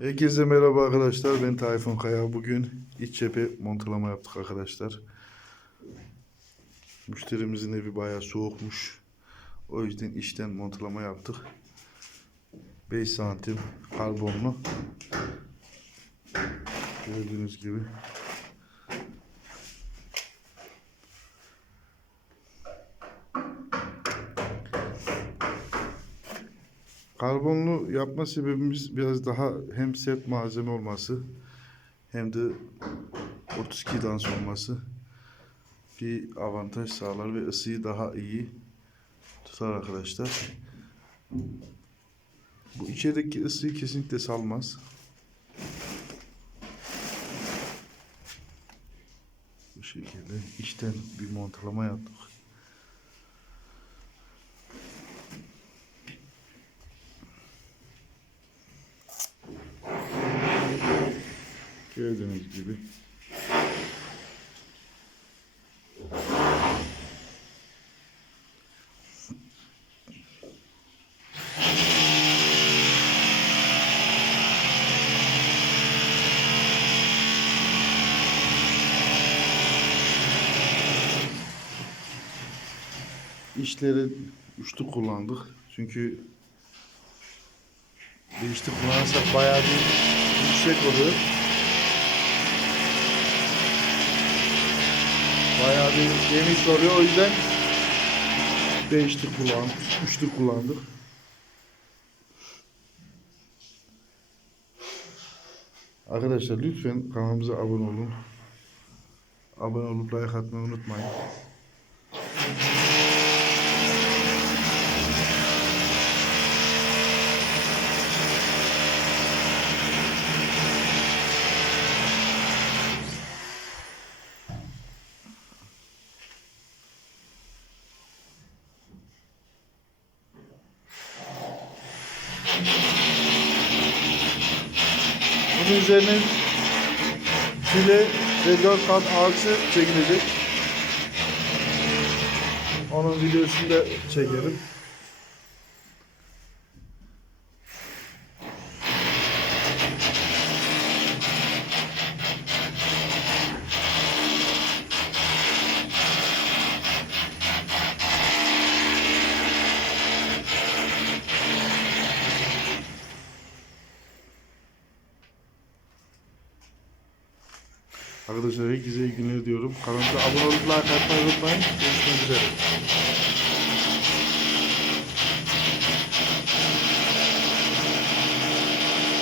Herkese merhaba arkadaşlar. Ben Tayfun Kaya. Bugün iç cephe montalama yaptık arkadaşlar. Müşterimizin evi bayağı soğukmuş. O yüzden içten montalama yaptık. 5 santim karbonlu. Gördüğünüz gibi. Karbonlu yapma sebebimiz biraz daha hem sert malzeme olması hem de 32 dans olması bir avantaj sağlar ve ısıyı daha iyi tutar arkadaşlar. Bu içerideki ısıyı kesinlikle salmaz. Bu şekilde içten bir montalama yaptık. Gördüğünüz gibi. İşleri üçlü kullandık. Çünkü değişti kullanırsak bayağı bir yüksek oluyor. Bayağı bir geniş oluyor o yüzden değişti kullan, üçlü kullandık. Arkadaşlar lütfen kanalımıza abone olun. Abone olup like atmayı unutmayın. Bunun üzerine file ve 4 kat ağaçı çekilecek. Onun videosunu da çekerim. Arkadaşlar herkese iyi günler diyorum. Kanalımıza abone olup like atmayı unutmayın. Görüşmek üzere.